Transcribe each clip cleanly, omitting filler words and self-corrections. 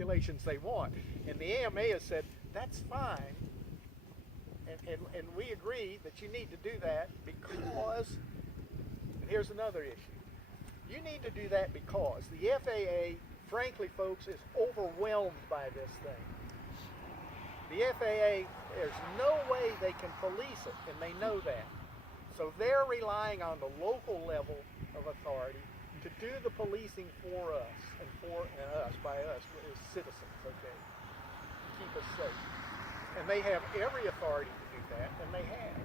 regulations they want. And the AMA has said, that's fine. And we agree that you need to do that because, and here's another issue. You need to do that because the FAA, frankly, folks, is overwhelmed by this thing. The FAA, there's no way they can police it, and they know that. So they're relying on the local level of authority to do the policing for us, and by us as citizens, okay, to keep us safe. And they have every authority to do that, and they have.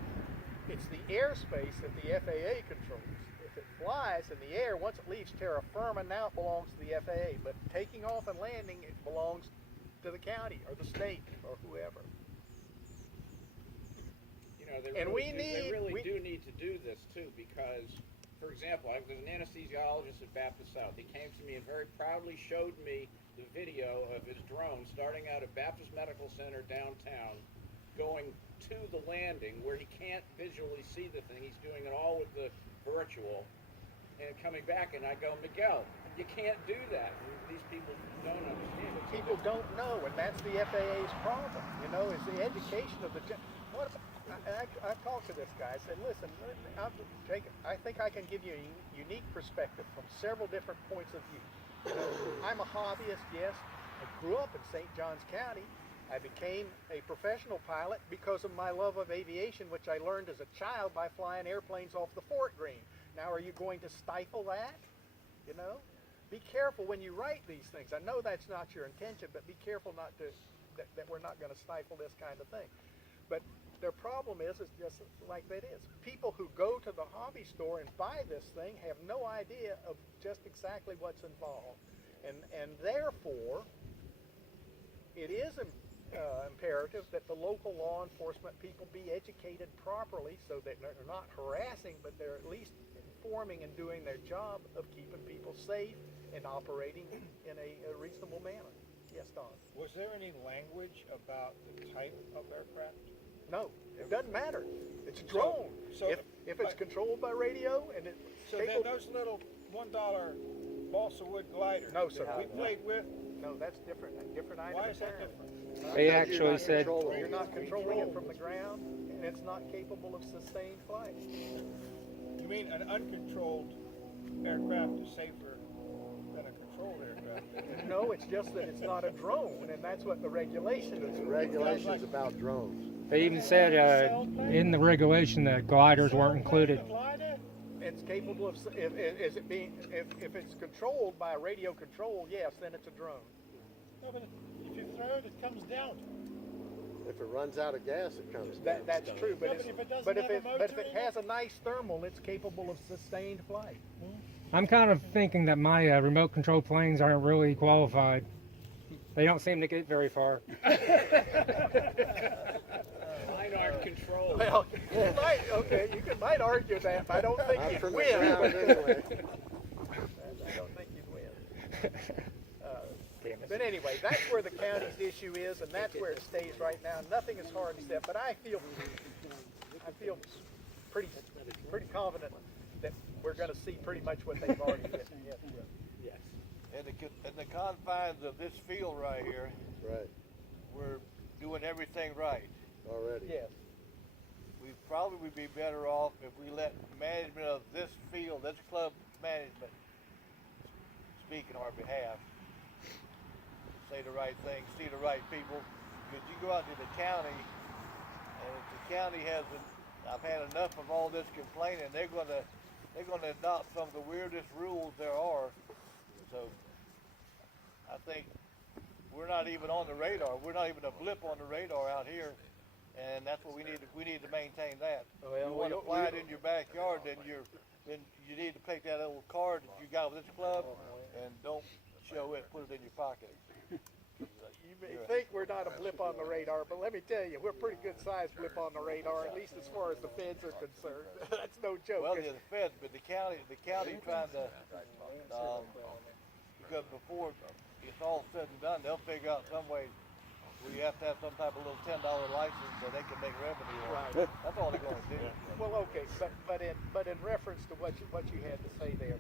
It's the airspace that the FAA controls. If it flies in the air, once it leaves terra firma, now it belongs to the FAA. But taking off and landing, it belongs to the county or the state or whoever. You know, they really do need to do this too, because, for example, I was an anesthesiologist at Baptist South. He came to me and very proudly showed me the video of his drone starting out at Baptist Medical Center downtown, going to the landing where he can't visually see the thing. He's doing it all with the virtual, and coming back, and I go, Miguel, you can't do that. These people don't understand it. People don't know, and that's the FAA's problem. You know, is the education of the. I talked to this guy. I said, listen, Jacob, I think I can give you a unique perspective from several different points of view. You know, I'm a hobbyist, yes. I grew up in St. Johns County. I became a professional pilot because of my love of aviation, which I learned as a child by flying airplanes off the Fort Greene. Now, are you going to stifle that? You know? Be careful when you write these things. I know that's not your intention, but be careful not to, that we're not going to stifle this kind of thing. But their problem is just like that is. People who go to the hobby store and buy this thing have no idea of just exactly what's involved. And therefore, it is imperative that the local law enforcement people be educated properly so that they're not harassing, but they're at least informing and doing their job of keeping people safe and operating in a reasonable manner. Yes, Don? Was there any language about the type of aircraft? No, it doesn't matter. It's a drone. So if it's controlled by radio and it's so then those little $1 balsa wood gliders no, sir. that we played with. No, that's different. A different item. Why is that different? They actually said You're not controlling it from the ground, and it's not capable of sustained flight. You mean an uncontrolled aircraft is safer than a controlled aircraft? No, it's just that it's not a drone, and that's what the regulation is. The regulations about drones. they even said in the regulation that gliders weren't included. It's capable of. If it's controlled by a radio control, yes, then it's a drone. No, but if you throw it, it comes down. If it runs out of gas, it comes down. That's true, but, No, but if it doesn't but have a if motor it in has a nice thermal, it's capable of sustained flight. I'm kind of thinking that my remote control planes aren't really qualified. They don't seem to get very far. Mine aren't controlled. Well, you might argue that, but I don't think Not you'd from the win. ground anyway. I don't think you'd win. But anyway, that's where the county's issue is, and that's where it stays right now. Nothing is hard and set, but I feel pretty confident that we're going to see pretty much what they've already written. Yes. In the confines of this field right here, Right, we're doing everything right. already. Yes. We probably would be better off if we let management of this field, this club management, speak on our behalf, say the right thing, see the right people. Because you go out to the county, and if the county hasn't, I've had enough of all this complaining, they're gonna adopt some of the weirdest rules there are. So I think we're not even on the radar. We're not even a blip on the radar out here, and that's what we need. We need to maintain that. Well, you want to fly it in your backyard, then you need to take that little card that you got with this club, and don't show it. Put it in your pocket. You may think we're not a blip on the radar, but let me tell you, we're a pretty good sized blip on the radar, at least as far as the feds are concerned. That's no joke. Well, yeah, the feds, but the county trying to, because before it's all said and done, they'll figure out some way where you have to have some type of little $10 license so they can make revenue on it. That's all they're going to do. Well, okay, but in reference to what you had to say there,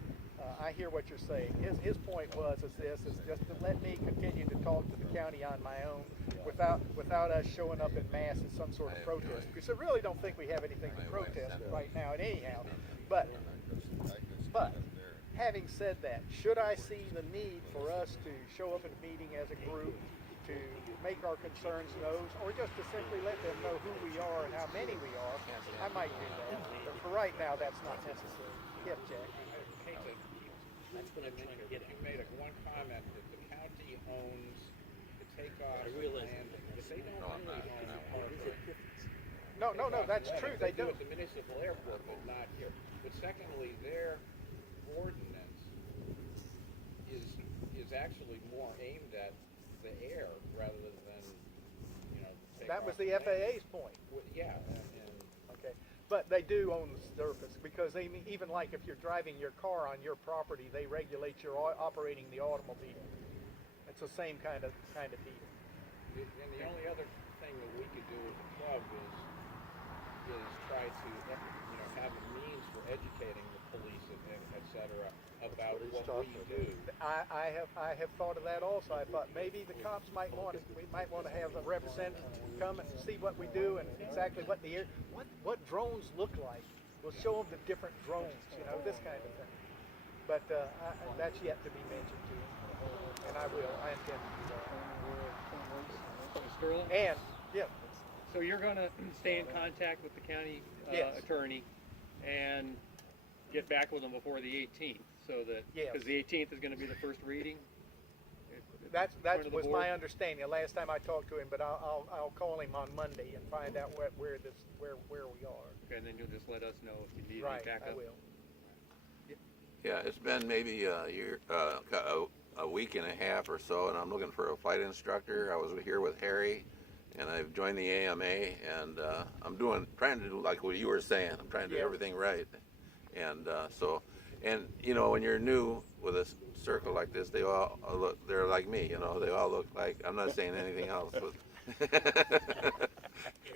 I hear what you're saying. His point was is just to let me continue to talk to the county on my own without us showing up in mass in some sort of protest. Because I really don't think we have anything to protest right now, and anyhow. But having said that, should I see the need for us to show up at a meeting as a group to make our concerns known, or just to simply let them know who we are and how many we are, I might do that. But for right now, that's not necessary. Yes, Jack. That's what I'm trying to get at. You made one comment that the county owns the takeoff landing, but they don't really own the park. No, that's true. They do. At the municipal airport, but not here. But secondly, their ordinance is actually more aimed at the air rather than That was the takeoff and landing. FAA's point. Well, yeah, and Okay, but they do own the surface because they even like if you're driving your car on your property, they regulate your operating the automobile. It's the same kind of deal. And the only other thing that we could do as a club is try to have a means for educating the police et cetera about what we do. I have thought of that also. I thought maybe the cops might want we might want to have a representative come and see what we do and exactly what what drones look like. We'll show them the different drones, this kind of thing. But that's yet to be mentioned to them, and I intend to do that. Sterling? And yeah, So you're going to stay in contact with the county Yes. attorney and get back with them before the 18th, so that Yes. because the 18th is going to be the first reading. that Front of the was board? my understanding the last time I talked to him. But I'll call him on Monday and find out where we are. Okay, and then you'll just let us know if you need Right, any backup. I will. Yeah, it's been maybe a year, a week and a half or so, and I'm looking for a flight instructor. I was here with Harry, and I've joined the AMA, and I'm trying to do like what you were saying. I'm trying to do Yeah. everything right, and when you're new with a circle like this, they all they're like me, they all look like. I'm not saying anything else, but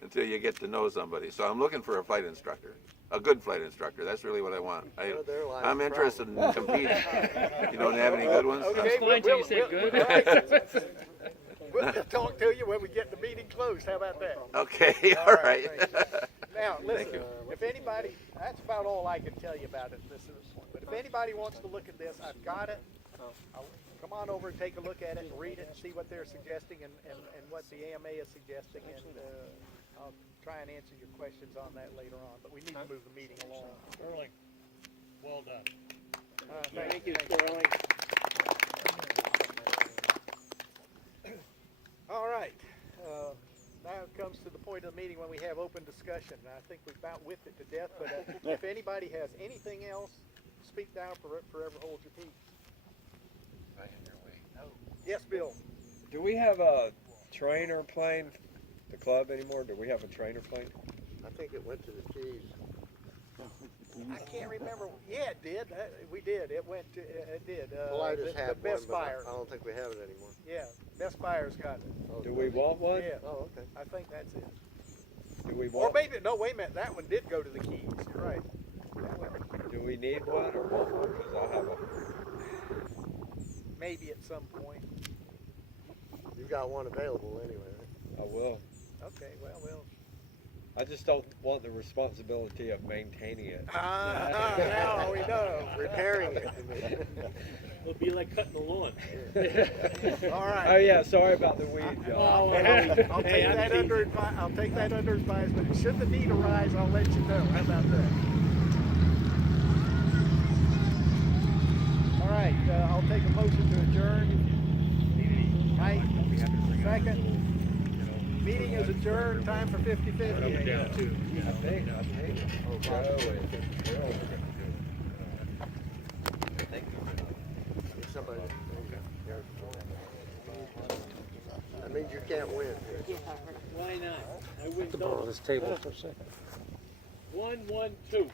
until you get to know somebody. So I'm looking for a flight instructor. A good flight instructor. That's really what I want. I'm interested in competing. You don't have any good ones? Okay, fine till you say good. We'll talk to you when we get the meeting closed. How about that? Okay, all right. thank you. Now, listen, you. if anybody, that's about all I can tell you about it this point. But if anybody wants to look at this, I've got it. Come on over and take a look at it and read it and see what they're suggesting and what the AMA is suggesting. And I'll try and answer your questions on that later on. But we need to move the meeting along. Sterling, well done. Thank you, Sterling. All right. Now it comes to the point of the meeting when we have open discussion. I think we've about whipped it to death, but if anybody has anything else, speak now, forever hold your peace. Yes, Bill. Do we have a trainer plane, the club anymore? Do we have a trainer plane? I think it went to the Keys. I can't remember. Yeah, it did. We did. It went to, it did. Politis The had one, Best but I Buyer. don't think we have it anymore. Yeah, Best Buyer's got it. Oh, Do we want one? Yeah, Oh, okay. I think that's it. Do we Or want? maybe, no, wait a minute. That one did go to the Keys. You're right. Do we need one or want one? Because I have one. Maybe at some point. You've got one available anyway, right? I will. Okay, well. I just don't want the responsibility of maintaining it. Now we know. Repairing it. you mean. It'll be like cutting the lawn. All right. Oh yeah, sorry about the weed, John. I'll take that under advisement. Should the need arise, I'll let you know. How about that? All right. I'll take a motion to adjourn. Mike, second. Meeting is adjourned. Time for 50-50. Down too. I think. Oh, by the way, Somebody. That means you can't win. Why not? I win Borrow double. this table for a second. 1-1-2.